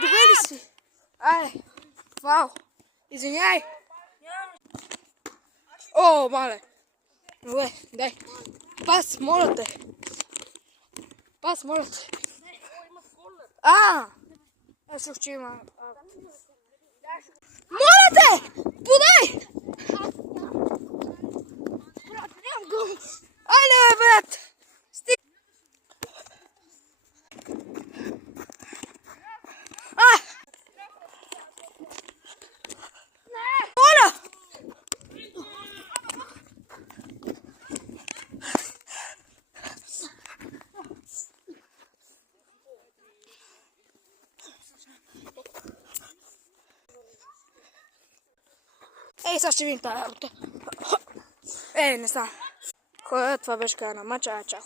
Doveli si? Wow. Извиняй. Мале. Добре, дай. Пас, моля те. Аз чух, че има. Моля те! Подай! Айде, брат! Моля! Сега ще видим тази работа. Не става. Хора, това беше края на мача. Чао.